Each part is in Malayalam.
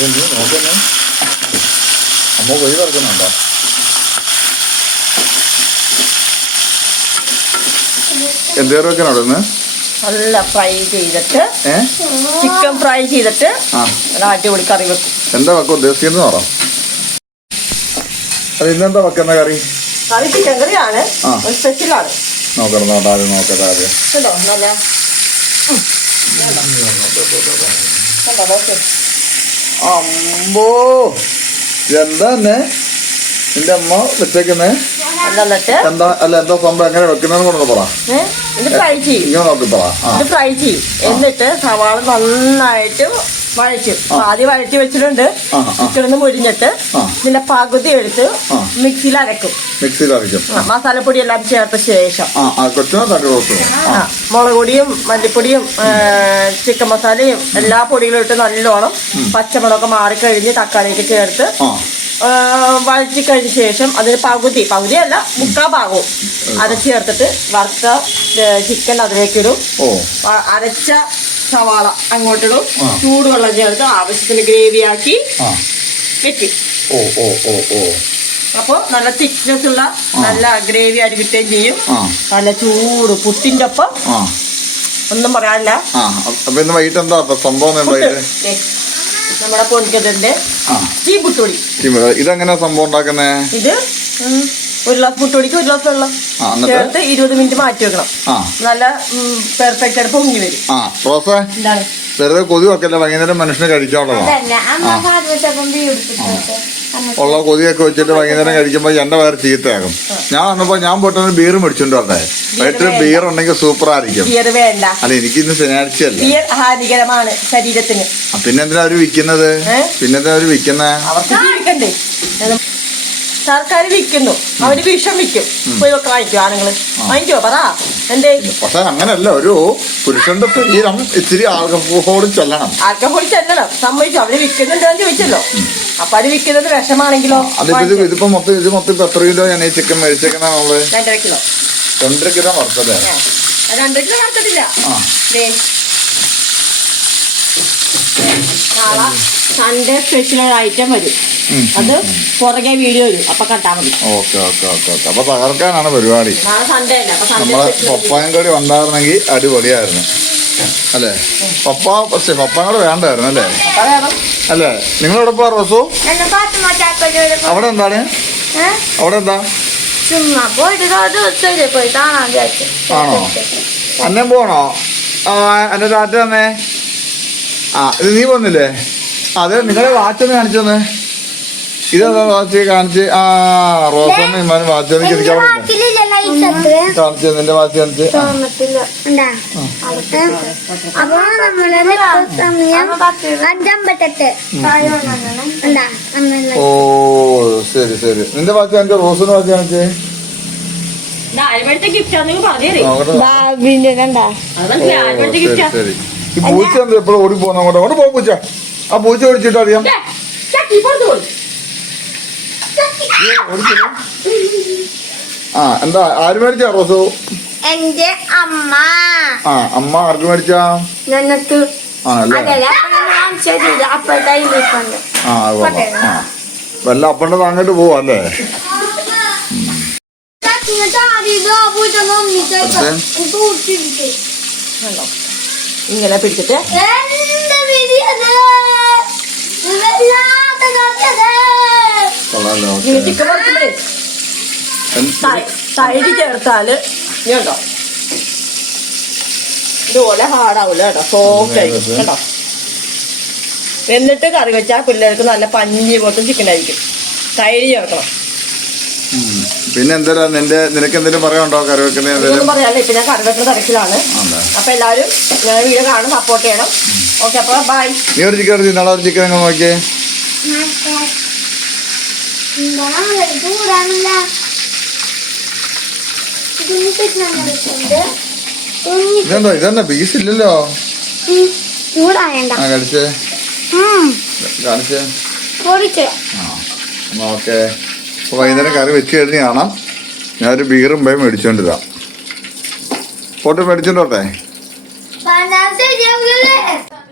നോക്കന്നെ അമ്മ വഴി തുറക്കുന്നുണ്ടോ? എന്തേറെ വെക്കണോ ഇന്ന്? നല്ല ഫ്രൈ ചെയ്തിട്ട് ചിക്കൻ ഫ്രൈ ചെയ്തിട്ട് അടിപൊളി കറി വെക്കും. എന്താ വെക്ക ഉദ്ദേശിക്കുന്നത് പറ. അത് ഇന്നെന്താ വെക്കുന്ന കറി? കറി ചിക്കൻ കറിയാണ്, സ്പെഷ്യലാണ്. നോക്കണം ആദ്യം നോക്കട്ടെ ആദ്യം. കേട്ടോ നല്ല അമ്പോ എന്താ തന്നെ നിന്റെ അമ്മ വെച്ചേക്കുന്നേ? എന്താ അല്ല എന്താ സംഭവം എങ്ങനെ വെക്കുന്നതെന്ന് കൊണ്ടു പറ. ഇത് ഫ്രൈ ചെയ്യും, ഇങ്ങനെ നോക്കി പറ. ഇത് ഫ്രൈ ചെയ്യും. എന്നിട്ട് സവാള നന്നായിട്ട് വഴറ്റും. ആദ്യം വഴറ്റി വെച്ചിട്ടുണ്ട്. ചിക്കനൊന്ന് മുരിഞ്ഞിട്ട് ഇതിന്റെ പകുതി എടുത്ത് മിക്സിയിൽ അരക്കും. മസാലപ്പൊടി എല്ലാം ചേർത്ത ശേഷം മുളക് പൊടിയും മല്ലിപ്പൊടിയും ചിക്കൻ മസാലയും എല്ലാ പൊടികളും ഇട്ട് നല്ലോണം പച്ചമുളകൊക്കെ മാറിക്കഴിഞ്ഞ് തക്കാളിയൊക്കെ ചേർത്ത് വഴറ്റി കഴിഞ്ഞ ശേഷം അതിന് പകുതിയല്ല മുക്കാ ഭാഗവും അരച്ച് ചേർത്തിട്ട് വറുത്ത ചിക്കൻ അതിലേക്ക് ഇടും. അരച്ച സവാള അങ്ങോട്ടിടും. ചൂടുവെള്ളം ചേർത്ത് ആവശ്യത്തിന് ഗ്രേവി ആക്കി വെക്കും. അപ്പൊ നല്ല തിക്നെസ് ഉള്ള നല്ല ഗ്രേവി ആയിട്ട് കിട്ടുകയും ചെയ്യും. നല്ല ചൂട് പുട്ടിന്റെ ഒപ്പം ഒന്നും പറയാനില്ല. വൈകിട്ട് എന്താ സംഭവം? നമ്മുടെ പൊടിക്കതിന്റെ ചീ പുട്ടുപൊടി. ഇതെങ്ങനെ സംഭവം ഉണ്ടാക്കുന്നേ? ഇത് ഒരു ഗ്ലാസ് പുട്ടുപൊടിക്ക് ഒരു ഗ്ലാസ് വെള്ളം ചേർത്ത് 20 മിനിറ്റ് മാറ്റി വെക്കണം. നല്ല പെർഫെക്റ്റ് ആയിട്ട് പൊങ്ങി വരും. എന്താണ് വെറുതെ കൊതി വെക്കല്ല, വൈകുന്നേരം മനുഷ്യന് കഴിക്കാനുള്ളതാണ്. ഉള്ള കൊതിയൊക്കെ വെച്ചിട്ട് വൈകുന്നേരം കഴിക്കുമ്പോ എന്റെ വയറ് ചീത്തയാകും. ഞാൻ വന്നപ്പോ ഞാൻ പോയിട്ട് ബീർ മേടിച്ചോണ്ട് വന്നേ. വൈകിട്ട് ബീർ ഉണ്ടെങ്കിൽ സൂപ്പർ ആയിരിക്കും. അല്ല എനിക്ക് ഇന്ന് ശനിയാഴ്ചയല്ല. ഹാനികരമാണ് ശരീരത്തിന്. പിന്നെന്തിനാ അവര് വിൽക്കുന്നത്? അവർക്ക് ജീവിക്കണ്ടേ? സർക്കാർ വിൽക്കുന്നു, അവര് വിഷം വിൽക്കും. പോയി ഒക്കെ വാങ്ങിക്കോ ആണുങ്ങള്? വാങ്ങിക്കോ പറ എന്തേ? പക്ഷെ അങ്ങനല്ല, ഒരു പുരുഷന്റെ ശരീരം ഇത്തിരി ആൽക്കഹോൾ ചെല്ലണം. സമ്മതിച്ചു. അവര് വിൽക്കുന്നുണ്ടോന്ന് ചോദിച്ചല്ലോ. അപ്പൊ അത് വിൽക്കുന്നത് വിഷമാണെങ്കിലോ? ഇതിപ്പോ മൊത്തം എത്ര കിലോ ഞാൻ ഈ ചിക്കൻ മേടിച്ചേക്കുന്ന? 2.5 കിലോ. 2.5 കിലോ വറുത്തല്ലേ? 2 കിലോ വറുത്തിട്ടില്ല. നാളെ സൺഡേ സ്പെഷ്യൽ ഐറ്റം വരും. അത് പുറകെ വീഡിയോ വരും, അപ്പൊ കണ്ടാ മതി. ഓക്കെ. അപ്പൊ തകർക്കാനാണ് പരിപാടി. നാളെ സൺഡേ അല്ലേ? നമ്മളെ പപ്പായും കൂടി ഉണ്ടായിരുന്നെങ്കിൽ അടിപൊളിയായിരുന്നു അല്ലേ? പപ്പായും കൂടെ വേണ്ടായിരുന്നു അല്ലേ? അല്ലേ? നിങ്ങളെവിടെ പോവാ റോസു? അവിടെ എന്താണ്? അവിടെ എന്താ? ആണോ? അന്നെ പോണോ? എന്റെ ടാറ്റ തന്നെ. ഇത് നീ പോന്നില്ലേ? അതെ, നിങ്ങളെ വാച്ച് ഒന്ന് കാണിച്ചു തന്നെ. ഇതെന്താ വാച്ച് കാണിച്ച്? റോസമ്മ ഇമാനും വാച്ച് കാണിച്ചു. നിന്റെ വാച്ച് കാണിച്ച്. ഓ ശരി. നിന്റെ വാച്ച് കാണിച്ച? റോസിന് വാച്ച് കാണിച്ചേ. ശരി. ഈ പൂച്ച എന്താ എപ്പോഴും ഓടി പോകുന്ന? അങ്ങോട്ട് പോകും പൂച്ച. ആ പൂച്ച ഓടിച്ചിട്ട് അറിയാം. എന്താ ആര് മേടിച്ചാ റോസു? എന്റെ അമ്മ. അമ്മ ആർക്ക് മേടിച്ചാ? വല്ല അപ്പണ്ടത് അങ്ങോട്ട് പോവല്ലേ? ഇങ്ങനെ പിടിച്ചിട്ട് ചിക്കൻ വറുക്കുമ്പോഴേ തൈര് ചേർത്താല് കേട്ടോ ഇതുപോലെ ഹാർഡാവൂല കേട്ടോ, സോഫ്റ്റ് ആയിരിക്കും കേട്ടോ. എന്നിട്ട് കറി വെച്ചാൽ പിള്ളേർക്ക് നല്ല പഞ്ഞി പോലത്തെ ചിക്കൻ ആയിരിക്കും. തൈര് ചേർക്കണം. പിന്നെ എന്താ നിനക്ക് എന്തെങ്കിലും പറയാനുണ്ടോ? കറി വെക്കുന്നത് പറയാല്ലേ? ഇപ്പൊ ഞാൻ കറി വെക്കുന്ന തിരക്കിലാണ്. അപ്പൊ എല്ലാവരും വീഡിയോ കാണും, സപ്പോർട്ട് ചെയ്യണം. ഓക്കെ, അപ്പൊ ബൈ. നീ ഒരു ചിക്കൻ എടുത്തിട്ടുണ്ടോ? ഒരു ചിക്കൻ അങ്ങ് നോക്കിയേ. ഇതെന്താ പീസ് ഇല്ലല്ലോ? കാണിച്ചേ. ഓക്കെ. അപ്പൊ വൈകുന്നേരം കറി വെച്ച് കഴിഞ്ഞ് കാണാം. ഞാനൊരു ബീറും പോയി മേടിച്ചോണ്ടിരാം. പോട്ട് മേടിച്ചോണ്ടോട്ടെ.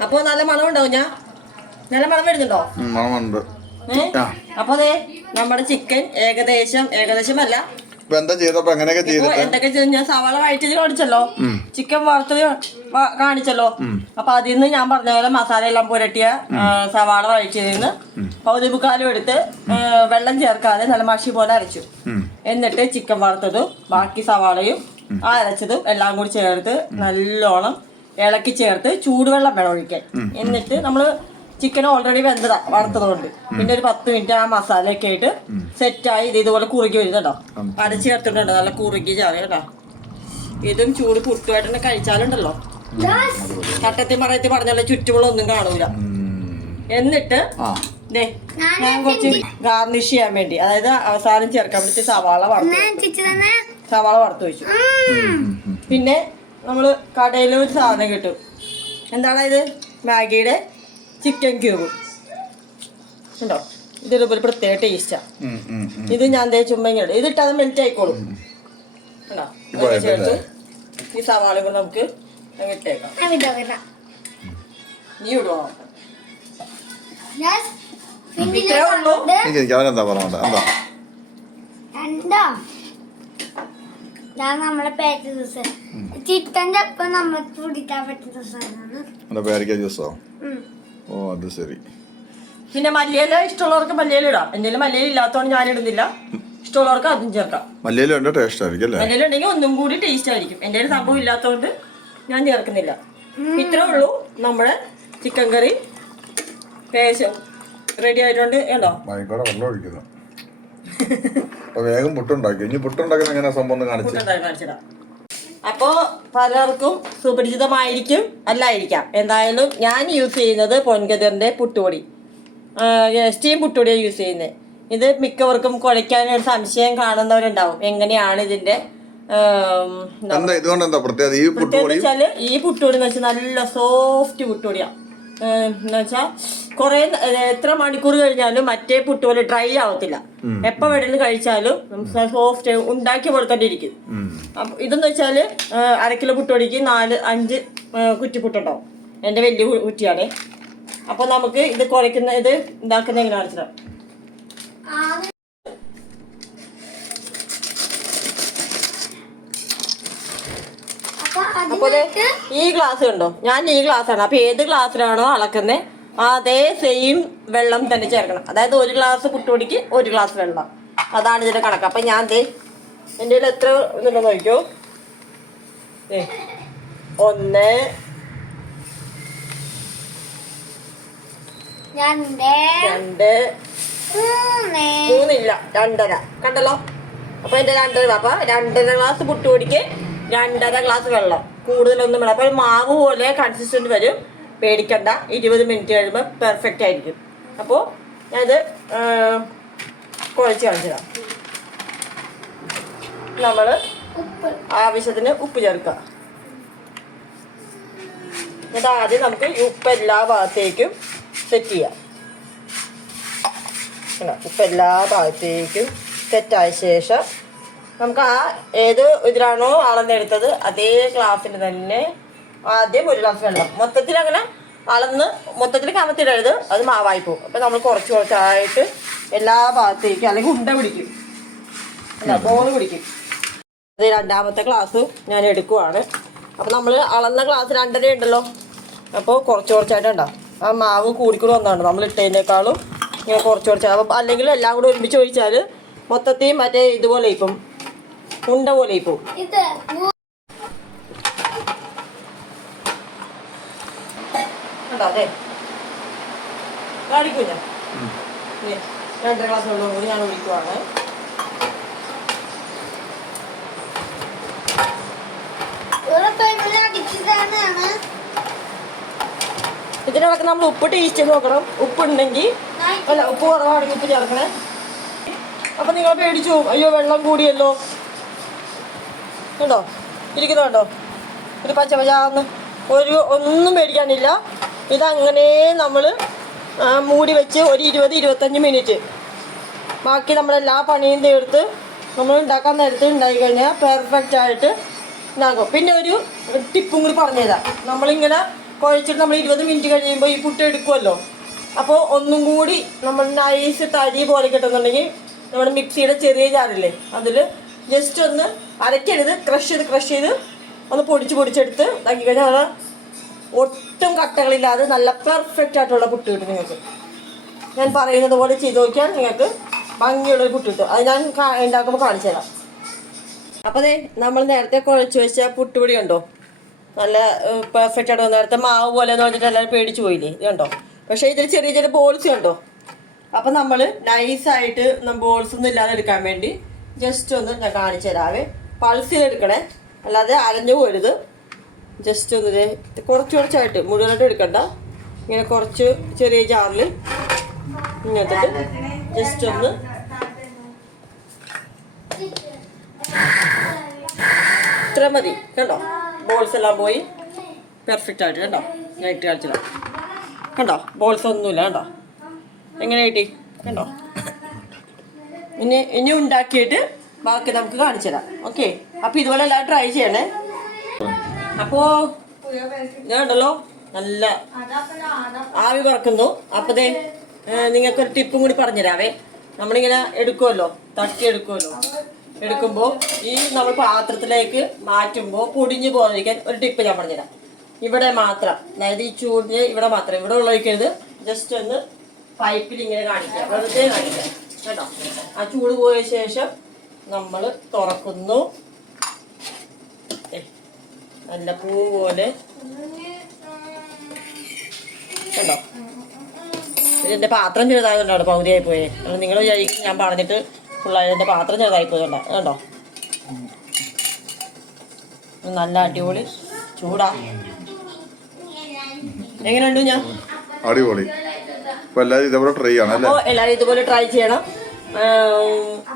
അപ്പൊ നല്ല മണം ഉണ്ടാവും. ഞാൻ നല്ല മണം വരുന്നുണ്ടോ? മണമുണ്ട്. അപ്പൊ അതെ നമ്മുടെ ചിക്കൻ ഏകദേശം അല്ല ഇപ്പൊ എന്താ ചെയ്തപ്പോ എങ്ങനെയൊക്കെ ചെയ്തിട്ട് എന്തൊക്കെ ഞാൻ സവാള വഴറ്റിയത് കാണിച്ചല്ലോ, ചിക്കൻ വറുത്തത് കാണിച്ചല്ലോ. അപ്പൊ അതിൽ നിന്ന് ഞാൻ പറഞ്ഞ പോലെ മസാല എല്ലാം പുരട്ടിയ സവാള വഴിച്ചതിന്ന് പകുതി മുക്കാലും എടുത്ത് വെള്ളം ചേർക്കാതെ നല്ല മഷി പോലെ അരച്ചു. എന്നിട്ട് ചിക്കൻ വറുത്തതും ബാക്കി സവാളയും അരച്ചതും എല്ലാം കൂടി ചേർത്ത് നല്ലോണം ഇളക്കി ചേർത്ത് ചൂടുവെള്ളം വേണം ഒഴിക്കാൻ. എന്നിട്ട് നമ്മള് ചിക്കൻ ഓൾറെഡി വെന്തതാ വറുത്തതുകൊണ്ട്. പിന്നെ ഒരു 10 മിനിറ്റ് ആ മസാലയൊക്കെ ആയിട്ട് സെറ്റായി ഇത് ഇതുപോലെ കുറുകി വരും കേട്ടോ. അരച്ച് ചേർത്തിട്ടുണ്ട് നല്ല കുറുകി ചാറി കേട്ടോ. ഇതും ചൂട് പുട്ടുമായിട്ട് തന്നെ കഴിച്ചാലുണ്ടല്ലോ ചട്ടത്തി മറയത്തി പറഞ്ഞാലേ ചുറ്റുമുള്ളൊന്നും കാണൂല. എന്നിട്ട് ഞാൻ കുറച്ച് ഗാർണിഷ് ചെയ്യാൻ വേണ്ടി, അതായത് അവസാനം ചേർക്കാൻ വേണ്ടി സവാള വറുത്ത് വെച്ചു. പിന്നെ നമ്മള് കടയിൽ ഒരു സാധനം കിട്ടും, എന്താണ് ഇത്, മാഗിയുടെ ചിക്കൻ ക്യൂബ് ഉണ്ടോ. ഇതിലൊരു പ്രത്യേക ടേസ്റ്റാ. ഇത് ഞാൻ ചുമ്മാ ഇങ്ങനെ ഇതിട്ടാതെ മെൽറ്റ് ആയിക്കോളും കേട്ടോ. ചേർത്ത് ഈ സവാള കൊണ്ട് നമുക്ക് ഇട്ടേക്കാം. നീ ഇടുവോ? ഇത്രേ ഉള്ളൂ. നമ്മളെ പേര് ദിവസം ചിക്കൻ്റെ ഒപ്പം നമുക്ക് കുടിക്കാൻ പറ്റുന്ന സാധനമാണ്. ഓ അത് ശരി. പിന്നെ മല്ലിയില ഇഷ്ടമുള്ളവർക്ക് മല്ലിയില ഇടാം. എന്റെ മല്ലിയില ഇല്ലാത്തതുകൊണ്ട് ഞാൻ ഇടുന്നില്ല. ഇഷ്ടമുള്ളവർക്ക് അതും ചേർക്കാം. മല്ലിയില ടേസ്റ്റ് ആയിരിക്കും അല്ലേ? മല്ലിയില ഉണ്ടെങ്കിൽ ഒന്നും കൂടി ടേസ്റ്റ് ആയിരിക്കും. എന്റെ സംഭവം ഇല്ലാത്തതുകൊണ്ട് ഞാൻ ചേർക്കുന്നില്ല. ഇത്രേ ഉള്ളൂ നമ്മുടെ ചിക്കൻ കറി റെഡി ആയിട്ടുണ്ട് കേട്ടോ. വേഗം പുട്ടുണ്ടാക്കി. ഇനി പുട്ടുണ്ടാക്കുന്ന എങ്ങനെ സംഭവം കാണിച്ചതാ. അപ്പോ പലർക്കും സുപരിചിതമായിരിക്കും, അല്ലായിരിക്കാം. എന്തായാലും ഞാൻ യൂസ് ചെയ്യുന്നത് പൊൻകതിറിന്റെ പുട്ടുപൊടി, സ്റ്റീം പുട്ടുപൊടിയാണ് യൂസ് ചെയ്യുന്നത്. ഇത് മിക്കവർക്കും കുഴയ്ക്കാനൊരു സംശയം കാണുന്നവരുണ്ടാവും, എങ്ങനെയാണ് ഇതിന്റെ പ്രത്യേകത വെച്ചാല് ഈ പുട്ടുപൊടി എന്ന് വെച്ചാൽ നല്ല സോഫ്റ്റ് പുട്ടുപൊടിയാണ്. എന്ന് വെച്ചാൽ കുറെ എത്ര മണിക്കൂർ കഴിഞ്ഞാലും മറ്റേ പുട്ടുപോലെ ഡ്രൈ ആവത്തില്ല. എപ്പോ വേണമെങ്കിലും കഴിച്ചാലും സോഫ്റ്റ് ഉണ്ടാക്കിയ പോലെ തന്നെ ഇരിക്കും. അപ്പൊ ഇതെന്ന് വെച്ചാല് 1/2 കിലോ പുട്ടുപൊടിക്ക് 4-5 കുറ്റിപ്പുട്ടുണ്ടാവും. എന്റെ വലിയ കുറ്റിയാണ്. അപ്പൊ നമുക്ക് ഇത് കുഴക്കുന്ന ഇത് ഉണ്ടാക്കുന്ന എങ്ങനെ കാണിച്ചത്. അപ്പൊ ഈ ഗ്ലാസ് കണ്ടോ, ഞാൻ ഈ ഗ്ലാസ്സാണ്. അപ്പൊ ഏത് ഗ്ലാസ്സിലാണോ അളക്കുന്നത് അതേ സെയിം വെള്ളം തന്നെ ചേർക്കണം. അതായത് 1 ഗ്ലാസ് പുട്ടുപൊടിക്ക് 1 ഗ്ലാസ് വെള്ളം, അതാണ് ഇതിന്റെ കണക്ക്. അപ്പൊ ഞാൻ എൻ്റെ കയ്യിൽ എത്ര ഇതുണ്ടോ നോക്കിയോ. 1 2 3 ഇല്ല 2.5 കണ്ടല്ലോ. അപ്പൊ എന്റെ 2.5 അപ്പൊ 2.5 ഗ്ലാസ് പുട്ടുപൊടിക്ക് 2.5 ഗ്ലാസ് വെള്ളം, കൂടുതലൊന്നും വേണം. അപ്പൊ മാവ് പോലെ കൺസിസ്റ്റന്റ് വരും. പേടിക്കണ്ട, 20 മിനിറ്റ് കഴിയുമ്പോൾ പെർഫെക്റ്റ് ആയിരിക്കും. അപ്പോൾ ഞാനിത് കുഴച്ച് കാണിച്ചതാണ്. നമ്മൾ ആവശ്യത്തിന് ഉപ്പ് ചേർക്കുക. എന്നിട്ട് ആദ്യം നമുക്ക് ഉപ്പ് എല്ലാ ഭാഗത്തേക്കും സെറ്റ് ചെയ്യാം. ഉപ്പ് എല്ലാ ഭാഗത്തേക്കും സെറ്റായ ശേഷം നമുക്ക് ഏത് ഇതിലാണോ അളന്നെടുത്തത് അതേ ഗ്ലാസ്സിന് തന്നെ ആദ്യം 1 ഗ്ലാസ് വെള്ളം. മൊത്തത്തിൽ അങ്ങനെ മൊത്തത്തിൽ കമത്തിടരുത്, അത് മാവായി പോകും. അപ്പം നമ്മൾ കുറച്ചായിട്ട് എല്ലാ ഭാഗത്തേക്കും, അല്ലെങ്കിൽ ഉണ്ട പിടിക്കും, ബോൾ പിടിക്കും. അത് 2ാമത്തെ ഗ്ലാസ് ഞാൻ എടുക്കുവാണ്. അപ്പം നമ്മൾ അളന്ന ഗ്ലാസ് 2.5 ഉണ്ടല്ലോ. അപ്പോൾ കുറച്ചായിട്ട് ഉണ്ടാവും. ആ മാവ് കൂടിക്കൂടി വന്നാണ് നമ്മൾ ഇട്ടതിനേക്കാളും ഇങ്ങനെ കുറച്ചായിട്ട്. അപ്പം അല്ലെങ്കിൽ എല്ലാം കൂടെ ഒരുമിച്ച് ഒഴിച്ചാൽ മൊത്തത്തിൽ മറ്റേ ഇതുപോലെ ഇപ്പം ഉണ്ട പോലെ ഇപ്പം അതെ കാണിക്കൂ. ഞാൻ 2.5 ഗ്ലാസ് വെള്ളം കൂടി ഞാൻ ഒഴിക്കുവാണ്. ഇതിനൊക്കെ നമ്മൾ ഉപ്പ് ടേസ്റ്റ് ചെയ്ത് നോക്കണം. ഉപ്പുണ്ടെങ്കിൽ അല്ല, ഉപ്പ് കുറവാണെങ്കിൽ ഉപ്പ് ചേർക്കണേ. അപ്പൊ നിങ്ങൾ പേടിച്ചു പോകും, അയ്യോ വെള്ളം കൂടിയല്ലോ. ഉണ്ടോ ഇരിക്കുന്നുണ്ടോ ഒരു പച്ചപ്പച്ചാന്ന്, ഒന്നും പേടിക്കാനില്ല. ഇതങ്ങനെ നമ്മൾ മൂടി വെച്ച് ഒരു 20-25 മിനിറ്റ് ബാക്കി നമ്മളെല്ലാ പണിയും തീർത്ത് നമ്മൾ ഉണ്ടാക്കാൻ നേരത്തെ ഉണ്ടാക്കി കഴിഞ്ഞാൽ പെർഫെക്റ്റ് ആയിട്ട് ഉണ്ടാക്കും. പിന്നെ ഒരു ടിപ്പും കൂടി പറഞ്ഞുതരാം. നമ്മളിങ്ങനെ കുഴച്ചിട്ട് നമ്മൾ 20 മിനിറ്റ് കഴിയുമ്പോൾ ഈ പുട്ട് എടുക്കുമല്ലോ, അപ്പോൾ ഒന്നും കൂടി നമ്മൾ നൈസ് തരി പോലെ കിട്ടുന്നുണ്ടെങ്കിൽ നമ്മുടെ മിക്സിയുടെ ചെറിയ ജാറില്ലേ അതിൽ ജസ്റ്റ് ഒന്ന് അരയ്ക്കരുത്, ക്രഷ് ചെയ്ത് ഒന്ന് പൊടിച്ചെടുത്ത് ഇതാക്കി കഴിഞ്ഞാൽ അത് ഒട്ടും കട്ടകളില്ലാതെ നല്ല പെർഫെക്റ്റ് ആയിട്ടുള്ള പുട്ട് കിട്ടും നിങ്ങൾക്ക്. ഞാൻ പറയുന്നത് പോലെ ചെയ്ത് നോക്കിയാൽ നിങ്ങൾക്ക് ഭംഗിയുള്ളൊരു പുട്ട് കിട്ടും. അത് ഞാൻ ഉണ്ടാക്കുമ്പോൾ കാണിച്ചു തരാം. അപ്പോൾ അതെ നമ്മൾ നേരത്തെ കുഴച്ച് വെച്ച പുട്ടുപൊടി കണ്ടോ, നല്ല പെർഫെക്റ്റ് ആയിട്ട് നേരത്തെ മാവ് പോലെ എന്ന് പറഞ്ഞിട്ട് എല്ലാവരും പേടിച്ച് പോയില്ലേ, ഇത് കണ്ടോ. പക്ഷേ ഇതിൽ ചെറിയ ബോൾസ് കണ്ടോ. അപ്പം നമ്മൾ നൈസായിട്ട് ബോൾസ് ഒന്നും ഇല്ലാതെ എടുക്കാൻ വേണ്ടി ജസ്റ്റ് ഒന്ന് ഞാൻ കാണിച്ചു തരാവേ. പൾസിലെടുക്കണേ, അല്ലാതെ അരഞ്ഞു പോരുത്. ജസ്റ്റ് ഒന്ന് കുറച്ചായിട്ട് മുഴുവനായിട്ട് എടുക്കണ്ട, ഇങ്ങനെ കുറച്ച് ചെറിയ ജാറിൽ ഇങ്ങനത്തെ ജസ്റ്റ് ഒന്ന് ഇത്ര മതി കണ്ടോ. ബോൾസ് എല്ലാം പോയി പെർഫെക്റ്റ് ആയിട്ട് കണ്ടോ. ഞാൻ ഇട്ട് കാണിച്ചതാ കണ്ടോ, ബോൾസ് ഒന്നുമില്ല കണ്ടോ. എങ്ങനെ കിട്ടി കണ്ടോ. ഇനി ഉണ്ടാക്കിയിട്ട് ബാക്കി നമുക്ക് കാണിച്ചു തരാം. ഓക്കെ, അപ്പോൾ ഇതുപോലെ എല്ലാം ട്രൈ ചെയ്യണേ. അപ്പോൾ ഞാൻ ഉണ്ടല്ലോ നല്ല ആവി പറക്കുന്നു. അപ്പോൾ നിങ്ങൾക്കൊരു ടിപ്പും കൂടി പറഞ്ഞുതരാവേ. നമ്മളിങ്ങനെ എടുക്കുമല്ലോ, എടുക്കുമ്പോൾ ഈ നമ്മൾ പാത്രത്തിലേക്ക് മാറ്റുമ്പോൾ പൊടിഞ്ഞു പോകാതിരിക്കാൻ ഒരു ടിപ്പ് ഞാൻ പറഞ്ഞുതരാം. ഇവിടെ മാത്രം, അതായത് ഈ ചൂടിന് ഇവിടെ മാത്രം, ഇവിടെ ഒഴിക്കരുത്. ജസ്റ്റ് ഒന്ന് പൈപ്പിൽ ഇങ്ങനെ കാണിക്കുക, വെറുതെ കാണിക്കുക കേട്ടോ. ആ ചൂട് പോയ ശേഷം നമ്മൾ തുറക്കുന്നു. നല്ല പൂ പോലെ കേട്ടോ. ഇതിൻ്റെ പാത്രം ചെറുതായതുകൊണ്ടാണ് പകുതിയായി പോയത്. നിങ്ങൾ വിചാരിക്കും ഞാൻ പറഞ്ഞിട്ട് ഫുള്ളായി, എൻ്റെ പാത്രം ചെറുതായി പോയതുകൊണ്ടാണ് കേട്ടോ. നല്ല അടിപൊളി ചൂടാ. എങ്ങനെയുണ്ട് ഞാൻ? അടിപൊളി. എല്ലാവരും ഇതുപോലെ ട്രൈ ചെയ്യണം.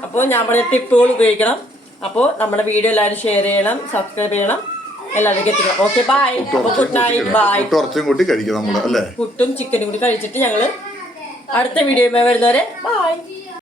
അപ്പോൾ ഞാൻ പറഞ്ഞ ടിപ്പുകൾ ഉപയോഗിക്കണം. അപ്പോൾ നമ്മുടെ വീഡിയോ എല്ലാവരും ഷെയർ ചെയ്യണം, സബ്സ്ക്രൈബ് ചെയ്യണം, എല്ലാവർക്കും എത്തിക്കണം. Okay, bye. അപ്പോൾ ഗുഡ് നൈറ്റ്, ബൈ. പുട്ടും ചിക്കനും കൂടി കഴിച്ചിട്ട് ഞങ്ങൾ അടുത്ത വീഡിയോ വരുന്നവരെ ബൈ.